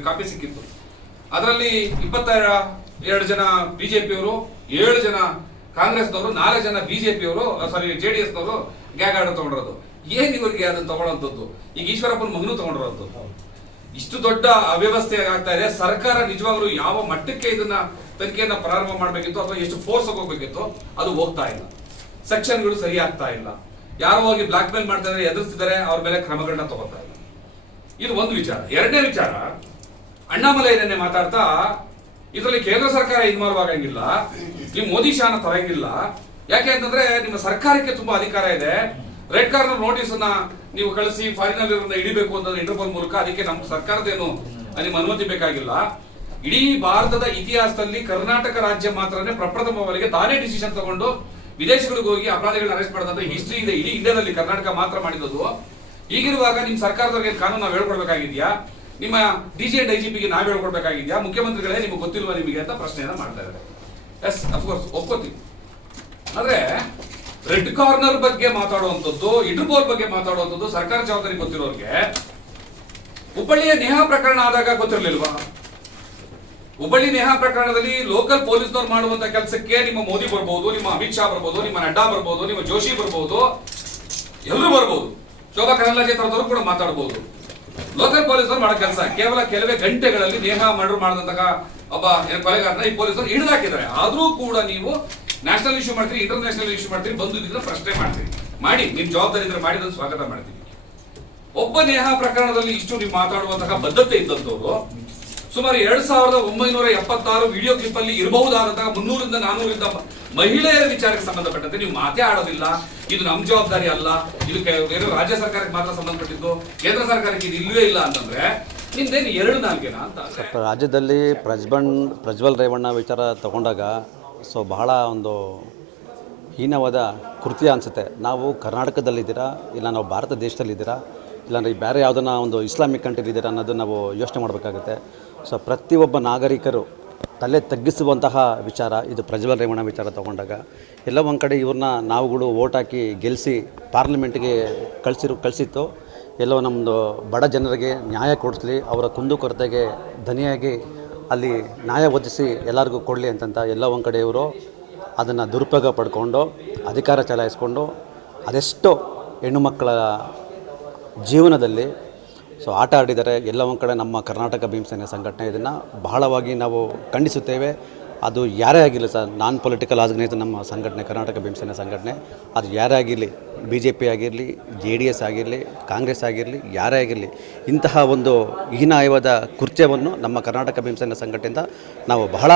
ನನಗೆ ಕಾಪಿ ಸಿಕ್ಕಿತ್ತು. ಅದರಲ್ಲಿ 22 ಜನ ಬಿಜೆಪಿಯವರು, 7 ಜನ ಕಾಂಗ್ರೆಸ್ನವರು, 4 ಜನ ಬಿಜೆಪಿಯವರು, JDS ನವರು ಗ್ಯಾಗ್ ಆರ್ಡರ್ ತಗೊಂಡಿರೋದು. ಏನ್ ಇವರಿಗೆ ಅದನ್ನ ತಗೊಳ್ಳೋಂಥದ್ದು? ಈಗ ಈಶ್ವರಪ್ಪನ ಮಗನೂ ತಗೊಂಡಿರೋದು. ಇಷ್ಟು ದೊಡ್ಡ ಅವ್ಯವಸ್ಥೆ ಆಗ್ತಾ ಇದೆ. ಸರ್ಕಾರ ನಿಜವಾಗ್ಲೂ ಯಾವ ಮಟ್ಟಕ್ಕೆ ಇದನ್ನ ತನಿಖೆಯನ್ನ ಪ್ರಾರಂಭ ಮಾಡಬೇಕಿತ್ತು ಅಥವಾ ಎಷ್ಟು ಫೋರ್ಸ್ ಹೋಗ್ಬೇಕಿತ್ತು ಅದು ಹೋಗ್ತಾ ಇಲ್ಲ. ಸೆಕ್ಷನ್ಗಳು ಸರಿ ಆಗ್ತಾ ಇಲ್ಲ. ಯಾರೋ ಹೋಗಿ ಬ್ಲಾಕ್ ಮೇಲ್ ಮಾಡ್ತಾ ಇದ್ದಾರೆ, ಎದುರಿಸ್ತಿದ್ದಾರೆ, ಅವ್ರ ಮೇಲೆ ಕ್ರಮಗಳನ್ನ ತಗೋತಾ ಇಲ್ಲ. ಇದು ಒಂದು ವಿಚಾರ. ಎರಡನೇ ವಿಚಾರ, ಅಣ್ಣಾಮಲೈ ನೆನ್ನೆ ಮಾತಾಡ್ತಾ ಇದರಲ್ಲಿ ಕೇಂದ್ರ ಸರ್ಕಾರ ಇನ್ವಾಲ್ವ್ ಆಗಂಗಿಲ್ಲ, ನೀವು ಮೋದಿ ಶಾನ ತರಂಗಿಲ್ಲ. ಯಾಕೆ ಅಂತಂದ್ರೆ ನಿಮ್ಮ ಸರ್ಕಾರಕ್ಕೆ ತುಂಬಾ ಅಧಿಕಾರ ಇದೆ. ರೆಡ್ ಕಾರ್ನರ್ ನೋಟಿಸ್ ಅನ್ನ ನೀವು ಕಳಿಸಿ ಫಾರಿನ್ ಅಲ್ಲಿ ಹಿಡಿಬೇಕು ಅಂತಂದ್ರೆ ಇಂಟರ್ಪೋಲ್ ಮೂಲಕ, ಅದಕ್ಕೆ ನಮ್ಮ ಸರ್ಕಾರದೇನು ನಿಮ್ಮ ಅನುಮತಿ ಬೇಕಾಗಿಲ್ಲ. ಇಡೀ ಭಾರತದ ಇತಿಹಾಸದಲ್ಲಿ ಕರ್ನಾಟಕ ರಾಜ್ಯ ಮಾತ್ರನೇ ಪ್ರಪ್ರಥಮವರೆಗೆ ತಾನೇ ಡಿಸಿಷನ್ ತಗೊಂಡು ವಿದೇಶಗಳಿಗೆ ಹೋಗಿ ಅಪರಾಧಿಗಳನ್ನ ಅರೆಸ್ಟ್ ಮಾಡಿದಂತ ಹಿಸ್ಟ್ರಿ ಇದೆ ಇಡೀ ಇಂಡಿಯಾದಲ್ಲಿ. ಕರ್ನಾಟಕ ಮಾತ್ರ ಮಾಡಿದ್ದು. ಹೀಗಿರುವಾಗ ನಿಮ್ಮ ಸರ್ಕಾರದವರಿಗೆ ಕಾನೂನು ನಾವು ಹೇಳ್ಕೊಡ್ಬೇಕಾಗಿದ್ಯಾ? ನಿಮ್ಮ DG and IGPಗೆ ನಾವು ಹೇಳ್ಕೊಡ್ಬೇಕಾಗಿದ್ಯಾ? ಮುಖ್ಯಮಂತ್ರಿಗಳೇ ನಿಮಗೆ ಗೊತ್ತಿಲ್ವಾ ನಿಮಗೆ ಅಂತ ಪ್ರಶ್ನೆಯನ್ನ ಮಾಡ್ತಾ ಇದ್ದಾರೆ. ಎಸ್, ಅಫ್ಕೋರ್ಸ್ ಒಪ್ಕೋತೀವಿ. ಆದ್ರೆ ರೆಡ್ ಕಾರ್ನರ್ ಬಗ್ಗೆ ಮಾತಾಡುವಂಥದ್ದು, ಇಂಟರ್ಪೋಲ್ ಬಗ್ಗೆ ಮಾತಾಡುವಂಥದ್ದು ಸರ್ಕಾರ ಜವಾಬ್ದಾರಿ ಗೊತ್ತಿರೋರಿಗೆ ಹುಬ್ಬಳ್ಳಿಯ ನೇಹಾ ಪ್ರಕರಣ ಆದಾಗ ಗೊತ್ತಿರಲಿಲ್ವಾ? ಹುಬ್ಬಳ್ಳಿ ನೇಹಾ ಪ್ರಕರಣದಲ್ಲಿ ಲೋಕಲ್ ಪೊಲೀಸ್ನವ್ರು ಮಾಡುವಂತ ಕೆಲಸಕ್ಕೆ ನಿಮ್ಮ ಮೋದಿ ಬರ್ಬೋದು, ನಿಮ್ಮ ಅಮಿತ್ ಶಾ ಬರ್ಬೋದು, ನಿಮ್ಮ ನಡ್ಡಾ ಬರ್ಬೋದು, ನಿಮ್ಮ ಜೋಶಿ ಬರ್ಬೋದು, ಎಲ್ಲರೂ ಬರ್ಬೋದು, ಶೋಭಾ ಕರಂದ್ಲಾಜೆ ತರದವರು ಕೂಡ ಮಾತಾಡಬಹುದು. ಲೋಕಲ್ ಪೊಲೀಸರು ಮಾಡೋ ಕೆಲಸ ಕೇವಲ ಕೆಲವೇ ಗಂಟೆಗಳಲ್ಲಿ ನೇಹಾ ಮರ್ಡರ್ ಮಾಡಿದಂತಹ ಒಬ್ಬ ಕೊಲೆಗಾರನ ಈ ಪೊಲೀಸರು ಹಿಡಿದಾಕಿದ್ದಾರೆ. ಆದ್ರೂ ಕೂಡ ನೀವು ನ್ಯಾಷನಲ್ ಇಶ್ಯೂ ಮಾಡ್ತೀರಿ, ಇಂಟರ್ನ್ಯಾಷನಲ್ ಇಶ್ಯೂ ಮಾಡ್ತೀರಿ, ಬಂದು ಇದನ್ನ ಪ್ರಶ್ನೆ ಮಾಡ್ತೀರಿ. ಮಾಡಿ, ನಿಮ್ ಜವಾಬ್ದಾರಿ ಇದ್ರೆ ಮಾಡಿ, ಅದನ್ನು ಸ್ವಾಗತ ಮಾಡ್ತೀವಿ. ಒಬ್ಬ ನೇಹಾ ಪ್ರಕರಣದಲ್ಲಿ ಇಷ್ಟು ನೀವು ಮಾತಾಡುವಂತಹ ಬದ್ಧತೆ ಇದ್ದಂತವರು ಸುಮಾರು 2976 ವಿಡಿಯೋ ಕ್ಲಿಪ್ ಅಲ್ಲಿ ಇರಬಹುದಾದಂತಹ 300 ರಿಂದ 400 ಮಹಿಳೆಯರ ವಿಚಾರಕ್ಕೆ ಸಂಬಂಧಪಟ್ಟಂತೆ ನೀವು ಮಾತೇ ಆಡೋದಿಲ್ಲ. ಇದು ನಮ್ಮ ಜವಾಬ್ದಾರಿ ಅಲ್ಲ, ಇದು ರಾಜ್ಯ ಸರ್ಕಾರಕ್ಕೆ ಮಾತ್ರ ಸಂಬಂಧಪಟ್ಟಿದ್ದು, ಕೇಂದ್ರ ಸರ್ಕಾರಕ್ಕೆ ಇದು ಇಲ್ಲವೇ ಇಲ್ಲ ಅಂತಂದ್ರೆ ನಿಮ್ದೇನು 2 ನಾಲ್ಕೇನಾ ಅಂತ. ರಾಜ್ಯದಲ್ಲಿ ಪ್ರಜ್ವಲ್ ರೇವಣ್ಣ ವಿಚಾರ ತಗೊಂಡಾಗ ಬಹಳ ಒಂದು ಹೀನವಾದ ಕೃತ್ಯ ಅನಿಸುತ್ತೆ. ನಾವು ಕರ್ನಾಟಕದಲ್ಲಿದ್ದೀರಾ, ಇಲ್ಲ ನಾವು ಭಾರತ ದೇಶದಲ್ಲಿದ್ದೀರಾ, ಇಲ್ಲಾಂದರೆ ಬೇರೆ ಯಾವುದನ್ನ ಒಂದು ಇಸ್ಲಾಮಿಕ್ ಕಂಟ್ರಿಲಿದ್ದೀರಾ ಅನ್ನೋದು ನಾವು ಯೋಚನೆ ಮಾಡಬೇಕಾಗುತ್ತೆ. ಪ್ರತಿಯೊಬ್ಬ ನಾಗರಿಕರು ತಲೆ ತಗ್ಗಿಸುವಂತಹ ವಿಚಾರ ಇದು ಪ್ರಜ್ವಲ್ ರೇವಣ್ಣ ವಿಚಾರ ತಗೊಂಡಾಗ. ಎಲ್ಲ ಒಂದು ಕಡೆ ಇವ್ರನ್ನ ನಾವುಗಳು ವೋಟ್ ಹಾಕಿ ಗೆಲ್ಲಿಸಿ ಪಾರ್ಲಿಮೆಂಟ್ಗೆ ಕಳಿಸಿತ್ತು. ಎಲ್ಲೋ ನಮ್ಮದು ಬಡ ಜನರಿಗೆ ನ್ಯಾಯ ಕೊಡಿಸ್ಲಿ, ಅವರ ಕುಂದುಕೊರತೆಗೆ ಧನಿಯಾಗಿ ಅಲ್ಲಿ ನ್ಯಾಯ ಒದಗಿಸಿ ಎಲ್ಲರಿಗೂ ಕೊಡಲಿ ಅಂತಂತ ಎಲ್ಲ ಒಂದು ಕಡೆ ಇವರು ಅದನ್ನು ದುರುಪಯೋಗ ಪಡ್ಕೊಂಡು ಅಧಿಕಾರ ಚಲಾಯಿಸ್ಕೊಂಡು ಅದೆಷ್ಟೋ ಹೆಣ್ಣು ಮಕ್ಕಳ ಜೀವನದಲ್ಲಿ ಆಟ ಆಡಿದ್ದಾರೆ. ಎಲ್ಲ ಒಂದು ಕಡೆ ನಮ್ಮ ಕರ್ನಾಟಕ ಭೀಮಸೇನೆ ಸಂಘಟನೆ ಇದನ್ನು ಬಹಳವಾಗಿ ನಾವು ಖಂಡಿಸುತ್ತೇವೆ. ಅದು ಯಾರೇ ಆಗಿರಲಿ ಸರ್, ನಾನ್ ಪೊಲಿಟಿಕಲ್ ಆರ್ಗನೈಸೇಷನ್ ನಮ್ಮ ಸಂಘಟನೆ ಕರ್ನಾಟಕ ಭೀಮಸೇನೆ ಸಂಘಟನೆ, ಅದು ಯಾರೇ ಆಗಿರಲಿ, BJP ಆಗಿರಲಿ, JDS ಆಗಿರಲಿ, ಕಾಂಗ್ರೆಸ್ ಆಗಿರಲಿ, ಯಾರೇ ಆಗಿರಲಿ, ಇಂತಹ ಒಂದು ಹೀನಾಯವಾದ ಕೃತ್ಯವನ್ನು ನಮ್ಮ ಕರ್ನಾಟಕ ಭೀಮಸೇನೆ ಸಂಘಟನೆಯಿಂದ ನಾವು ಬಹಳ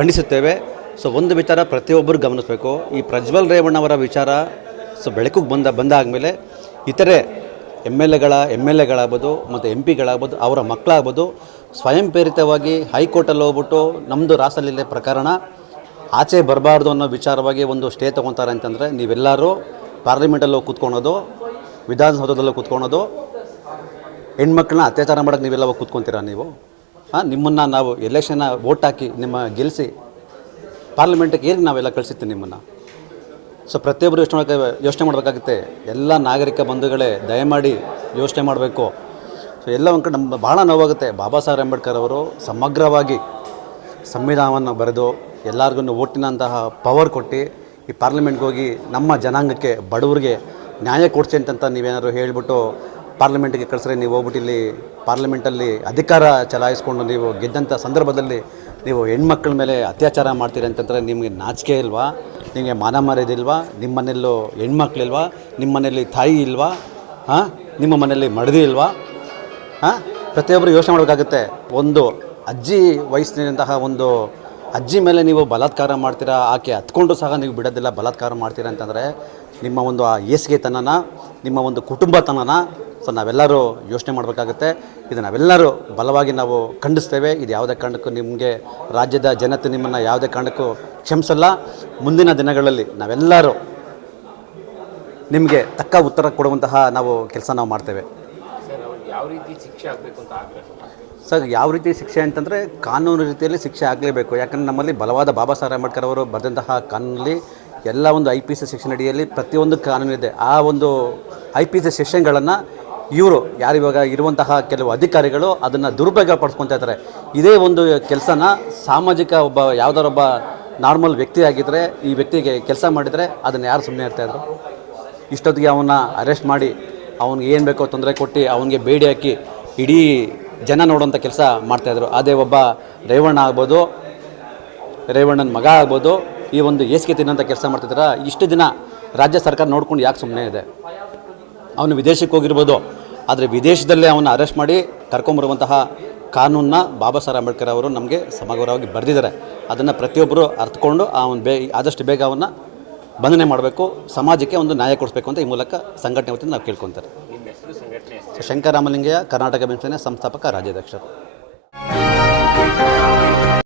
ಖಂಡಿಸುತ್ತೇವೆ. ಒಂದು ವಿಚಾರ ಪ್ರತಿಯೊಬ್ಬರು ಗಮನಿಸಬೇಕು, ಈ ಪ್ರಜ್ವಲ್ ರೇವಣ್ಣವರ ವಿಚಾರ ಬೆಳಕಿಗೆ ಬಂದಾದಮೇಲೆ ಇತರೆ MLAಗಳಾಗ್ಬೋದು ಮತ್ತು MP ಗಳಾಗ್ಬೋದು, ಅವರ ಮಕ್ಕಳಾಗ್ಬೋದು, ಸ್ವಯಂ ಪ್ರೇರಿತವಾಗಿ ಹೈಕೋರ್ಟಲ್ಲಿ ಹೋಗ್ಬಿಟ್ಟು ನಮ್ಮದು ರಾಸಲೀಲೆ ಪ್ರಕರಣ ಆಚೆ ಬರಬಾರ್ದು ಅನ್ನೋ ವಿಚಾರವಾಗಿ ಒಂದು ಸ್ಟೇ ತೊಗೊತಾರೆ ಅಂತಂದರೆ ನೀವೆಲ್ಲರೂ ಪಾರ್ಲಿಮೆಂಟಲ್ಲಿ ಹೋಗಿ ಕೂತ್ಕೊಳೋದು, ವಿಧಾನಸೌಧದಲ್ಲೂ ಕೂತ್ಕೊಳೋದು, ಹೆಣ್ಮಕ್ಳನ್ನ ಅತ್ಯಾಚಾರ ಮಾಡೋಕ್ಕೆ ನೀವೆಲ್ಲ ಹೋಗಿ ಕೂತ್ಕೊತೀರಾ ನೀವು? ನಿಮ್ಮನ್ನು ನಾವು ಎಲೆಕ್ಷನ್ನ ವೋಟ್ ಹಾಕಿ ನಿಮ್ಮ ಗೆಲ್ಲಿಸಿ ಪಾರ್ಲಿಮೆಂಟಿಗೆ ಏನು ನಾವೆಲ್ಲ ಕಳಿಸಿರ್ತೀವಿ ನಿಮ್ಮನ್ನು. ಪ್ರತಿಯೊಬ್ಬರು ಯೋಚನೆ ಮಾಡಬೇಕಾಗುತ್ತೆ. ಎಲ್ಲ ನಾಗರಿಕ ಬಂಧುಗಳೇ ದಯಮಾಡಿ ಯೋಚನೆ ಮಾಡಬೇಕು. ಎಲ್ಲ ಒಂದು ಕಡೆ ನಮ್ಮ ಭಾಳ ನೋವಾಗುತ್ತೆ. ಬಾಬಾ ಸಾಹೇಬ್ ಅಂಬೇಡ್ಕರ್ ಅವರು ಸಮಗ್ರವಾಗಿ ಸಂವಿಧಾನವನ್ನು ಬರೆದು ಎಲ್ಲರಿಗೂ ಓಟಿನಂತಹ ಪವರ್ ಕೊಟ್ಟು ಈ ಪಾರ್ಲಿಮೆಂಟ್ಗೆ ಹೋಗಿ ನಮ್ಮ ಜನಾಂಗಕ್ಕೆ, ಬಡವರಿಗೆ ನ್ಯಾಯ ಕೊಡಿಸಿ ಅಂತಂತ ನೀವೇನಾದ್ರು ಹೇಳಿಬಿಟ್ಟು ಪಾರ್ಲಿಮೆಂಟಿಗೆ ಕಳಿಸ್ರೆ, ನೀವು ಹೋಗ್ಬಿಟ್ಟು ಇಲ್ಲಿ ಪಾರ್ಲಿಮೆಂಟಲ್ಲಿ ಅಧಿಕಾರ ಚಲಾಯಿಸ್ಕೊಂಡು ನೀವು ಗೆದ್ದಂಥ ಸಂದರ್ಭದಲ್ಲಿ ನೀವು ಹೆಣ್ಮಕ್ಳ ಮೇಲೆ ಅತ್ಯಾಚಾರ ಮಾಡ್ತೀರಿ ಅಂತಂದರೆ ನಿಮಗೆ ನಾಚಿಕೆ ಇಲ್ವಾ? ನಿಮಗೆ ಮಾನ ಮರ್ಯಾದಿಲ್ವಾ? ನಿಮ್ಮ ಮನೆಯಲ್ಲೂ ಹೆಣ್ಮಕ್ಳಿಲ್ವಾ? ನಿಮ್ಮ ಮನೆಯಲ್ಲಿ ತಾಯಿ ಇಲ್ವಾ? ನಿಮ್ಮ ಮನೆಯಲ್ಲಿ ಮಡದಿ ಇಲ್ವಾ? ಪ್ರತಿಯೊಬ್ಬರು ಯೋಚನೆ ಮಾಡಬೇಕಾಗುತ್ತೆ. ಒಂದು ಅಜ್ಜಿ ವಯಸ್ಸಿನಂತಹ ಒಂದು ಅಜ್ಜಿ ಮೇಲೆ ನೀವು ಬಲಾತ್ಕಾರ ಮಾಡ್ತೀರಾ, ಆಕೆ ಹತ್ಕೊಂಡು ಸಹ ನೀವು ಬಿಡೋದಿಲ್ಲ, ಬಲಾತ್ಕಾರ ಮಾಡ್ತೀರಾ ಅಂತಂದರೆ ನಿಮ್ಮ ಒಂದು ಆ ಹೇಸಿಗೆತನನ, ನಿಮ್ಮ ಒಂದು ಕುಟುಂಬತನನ ನಾವೆಲ್ಲರೂ ಯೋಚನೆ ಮಾಡಬೇಕಾಗುತ್ತೆ. ಇದು ನಾವೆಲ್ಲರೂ ಬಲವಾಗಿ ನಾವು ಖಂಡಿಸ್ತೇವೆ. ಇದು ಯಾವುದೇ ಕಾರಣಕ್ಕೂ ನಿಮಗೆ ರಾಜ್ಯದ ಜನತೆ ನಿಮ್ಮನ್ನು ಯಾವುದೇ ಕಾರಣಕ್ಕೂ ಕ್ಷಮಿಸಲ್ಲ. ಮುಂದಿನ ದಿನಗಳಲ್ಲಿ ನಾವೆಲ್ಲರೂ ನಿಮಗೆ ತಕ್ಕ ಉತ್ತರ ಕೊಡುವಂತಹ ಕೆಲಸ ನಾವು ಮಾಡ್ತೇವೆ. ಯಾವ ರೀತಿ ಶಿಕ್ಷೆ ಆಗಬೇಕು ಅಂತ ಸರ್, ಯಾವ ರೀತಿ ಶಿಕ್ಷೆ ಅಂತಂದರೆ ಕಾನೂನು ರೀತಿಯಲ್ಲಿ ಶಿಕ್ಷೆ ಆಗಲೇಬೇಕು. ಯಾಕಂದರೆ ನಮ್ಮಲ್ಲಿ ಬಲವಾದ ಬಾಬಾ ಸಾಹೇಬ್ ಅಂಬೇಡ್ಕರ್ ಅವರು ಬರೆದಂತಹ ಕಾನೂನಲ್ಲಿ ಎಲ್ಲ ಒಂದು IPC ಸೆಕ್ಷನ್ ಅಡಿಯಲ್ಲಿ ಪ್ರತಿಯೊಂದು ಕಾನೂನು ಇದೆ. ಆ ಒಂದು IPC ಸೆಕ್ಷನ್ಗಳನ್ನು ಇವರು ಯಾರು ಇವಾಗ ಇರುವಂತಹ ಕೆಲವು ಅಧಿಕಾರಿಗಳು ಅದನ್ನು ದುರುಪಯೋಗ ಪಡಿಸ್ಕೊತಾ ಇದ್ದಾರೆ. ಇದೇ ಒಂದು ಕೆಲಸನ ಸಾಮಾಜಿಕ ಒಬ್ಬ ಯಾವುದಾರೊಬ್ಬ ನಾರ್ಮಲ್ ವ್ಯಕ್ತಿ ಆಗಿದ್ದರೆ, ಈ ವ್ಯಕ್ತಿಗೆ ಕೆಲಸ ಮಾಡಿದರೆ ಅದನ್ನು ಯಾರು ಸುಮ್ಮನೆ ಇರ್ತಾಯಿದ್ರು? ಇಷ್ಟೊತ್ತಿಗೆ ಅವನ್ನ ಅರೆಸ್ಟ್ ಮಾಡಿ ಅವ್ನಿಗೆ ಏನು ಬೇಕೋ ತೊಂದರೆ ಕೊಟ್ಟು ಅವನಿಗೆ ಬೇಡಿ ಹಾಕಿ ಇಡೀ ಜನ ನೋಡೋಂಥ ಕೆಲಸ ಮಾಡ್ತಾಯಿದ್ರು. ಅದೇ ಒಬ್ಬ ರೇವಣ್ಣ ಆಗ್ಬೋದು, ರೇವಣ್ಣನ ಮಗ ಆಗ್ಬೋದು, ಈ ಒಂದು ಏಸಿಗೆ ತಿನ್ನೋಂಥ ಕೆಲಸ ಮಾಡ್ತಿದ್ದಾರೆ. ಇಷ್ಟು ದಿನ ರಾಜ್ಯ ಸರ್ಕಾರ ನೋಡ್ಕೊಂಡು ಯಾಕೆ ಸುಮ್ಮನೆ ಇದೆ? ಅವನು ವಿದೇಶಕ್ಕೆ ಹೋಗಿರ್ಬೋದು, ಆದರೆ ವಿದೇಶದಲ್ಲೇ ಅವನ್ನ ಅರೆಸ್ಟ್ ಮಾಡಿ ಕರ್ಕೊಂಬರುವಂತಹ ಕಾನೂನನ್ನ ಬಾಬಾ ಸಾಹೇಬ್ ಅಂಬೇಡ್ಕರ್ ಅವರು ನಮಗೆ ಸಮಗ್ರವಾಗಿ ಬರೆದಿದ್ದಾರೆ. ಅದನ್ನು ಪ್ರತಿಯೊಬ್ಬರು ಅರ್ಥಕೊಂಡು ಆದಷ್ಟು ಬೇಗ ಅವನ್ನ ಬಂಧನೆ ಮಾಡಬೇಕು, ಸಮಾಜಕ್ಕೆ ಒಂದು ನ್ಯಾಯ ಕೊಡಿಸ್ಬೇಕು ಅಂತ ಈ ಮೂಲಕ ಸಂಘಟನೆ ವತಿಯಿಂದ ನಾವು ಕೇಳ್ಕೊತಾರೆ. ನಿಮ್ಮ ಹೆಸರು, ಸಂಘಟನೆ ಹೆಸರು? ಶಂಕರ ರಾಮಲಿಂಗಯ್ಯ, ಕರ್ನಾಟಕ ಭೀಮಸೇನೆ ಸಂಸ್ಥಾಪಕ ರಾಜ್ಯಾಧ್ಯಕ್ಷರು.